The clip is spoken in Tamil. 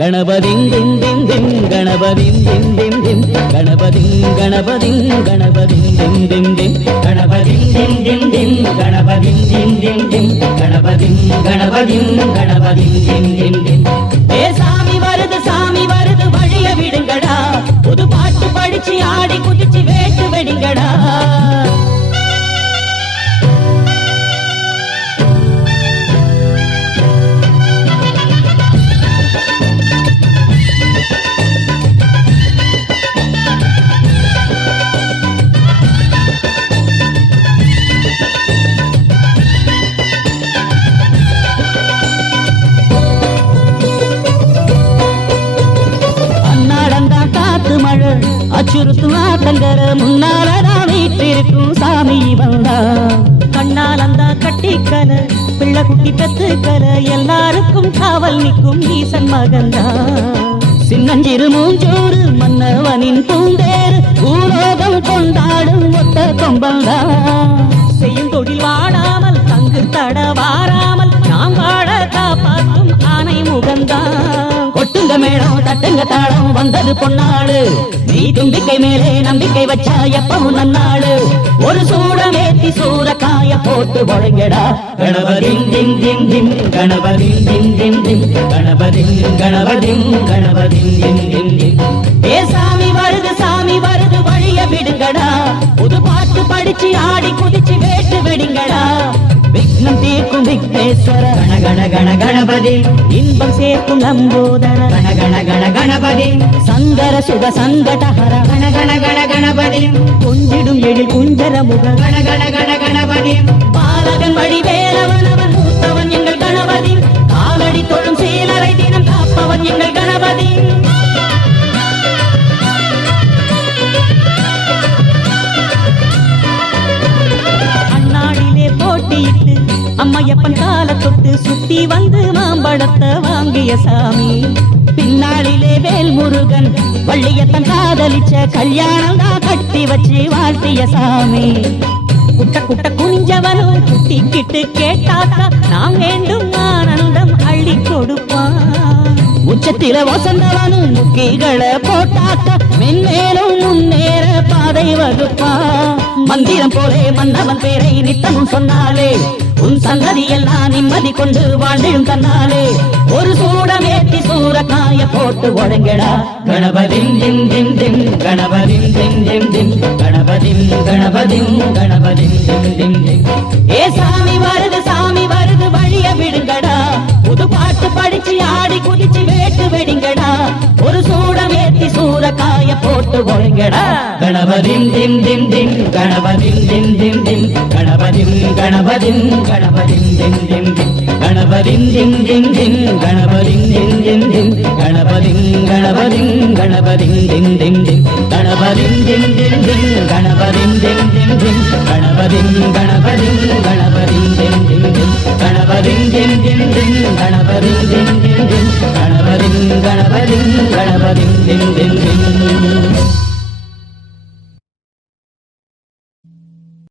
गणपतिं दिं दिं दिं गणपतिं दिं दिं दिं गणपतिं गणपतिं गणपतिं दिं दिं दिं गणपतिं दिं दिं दिं गणपतिं दिं दिं दिं गणपतिं गणपतिं गणपतिं दिं दिं दिं ए சாமி வருது வழிய விடுங்கடா புது பாட்டு படிச்சு ஆடி குதிச்சு வேட்டு வெடிங்கடா அச்சுறுத்தும் ஆத்தங்கர முன்னால நான் வீட்டிருக்கும் சாமி வந்தா கண்ணாலந்தா கட்டிக்கல பிள்ளை குட்டி பெத்துக்கல எல்லாருக்கும் காவல் நிற்கும் ஈசன் மகந்தா சின்னஞ்சிறு மூஞ்சோறு மன்னவனின் பூந்தேறு பூலோகம் கொண்டாடும் ஒத்த கொம்பந்தா செய்யும் தொழில் வாடாமல் தங்கு தட வாராமல் நாம் வாழ காப்பாற்றும் ஆனை முகந்தா கொட்டுங்க மேடம் தட்டுங்க தாளம் வந்தது பொன்னாடு நீ தும்பிக்கை மேலே நம்பிக்கை வச்சா எப்பவும் நன்னாடு ஒரு சூடமேத்தி சூரக்காய போட்டு வழங்கடா கணபதிம் திம் திம் திம் கணபதிம் திம் திம் திம் கணபதிம் கணபதிம் கணபதிம் திம் திம் திம் ஏ சாமி வருது வழிய விடுங்கடா புது பாட்டு படிச்சு ஆடி குதிச்சு வேட்டு வெடிங்கடா விக்னம் தீர்க்கும் விக்னேஸ்வர கண கண கண கணபதி இன்பம் சேர்க்கும் லம்போதர கண கண கண கணபதி சங்கர சுக சங்கடஹர கண கண கண கணபதி கொஞ்சிடும் எழில் குஞ்சர முக கண கண கண கணபதி பாலகன் வழி வேலவனவன் மூத்தவன் எங்கள் கணபதி காலடி தொழும் சீலரை தினம் காப்பவன் எங்கள் கணபதி போட்டியிட்டு அம்மையப்பன் கால தொட்டு சுத்தி வந்து மாம்பழத்தை வாங்கிய சாமி பின்னாளிலே வேல் முருகன் வள்ளியத்தன் காதலிச்ச கல்யாணம் தான் கட்டி வச்சு வாழ்த்திய சாமி குட்ட குட்ட குனிஞ்சவனும் குட்டிக்கிட்டு கேட்டாக்கா நாம் வேண்டும் ஆனந்தம் அள்ளி கொடுப்பான் உச்சத்தில வசந்தவனும் முக்கிகளை போட்டாக்கா மென்மேலும் முன்னேற பாதை வகுப்பா மந்திரம் போலே மன்னவன் பேரை நித்தமும் சொன்னாலே உன் சந்ததி எல்லாம் நிம்மதி கொண்டு வாழ்ந்திடும் தன்னாலே ஒரு சூடமேத்தி சூரக்காய போட்டு ஒழுங்கடா கணபதிம் திம் திம் திம் கணபதிம் திம் திம் திம் கணபதிம் கணபதிம் கணபதிம் திம் திம் திம் ஏ சாமி வருது வழிய விடுங்கடா புது பாட்டு படிச்சு ஆடி குதிச்சு வேட்டு வெடிங்கடா ஒரு சூடமேத்தி சூரக்காய போட்டு ஒழுங்கடா கணபதிம் திம் திம் திம் கணபதிம் திம் திம் திம் கணபதிம் கணபதிம் கணபதிம் திம் திம் திம் கணபதிம் திம் திம் திம் கணபதிம் திம் திம் திம் கணபதிம் கணபதிம் கணபதிம் திம் திம் திம் கணபதிம் திம் திம் திம் கணபதிம் திம் திம் திம் கணபதிம் கணபதிம் கணபதிம் திம் திம் திம் கணபதிம் திம் திம் திம் கணபதிம் திம் திம் திம் கணபதிம் கணபதிம் கணபதிம் திம்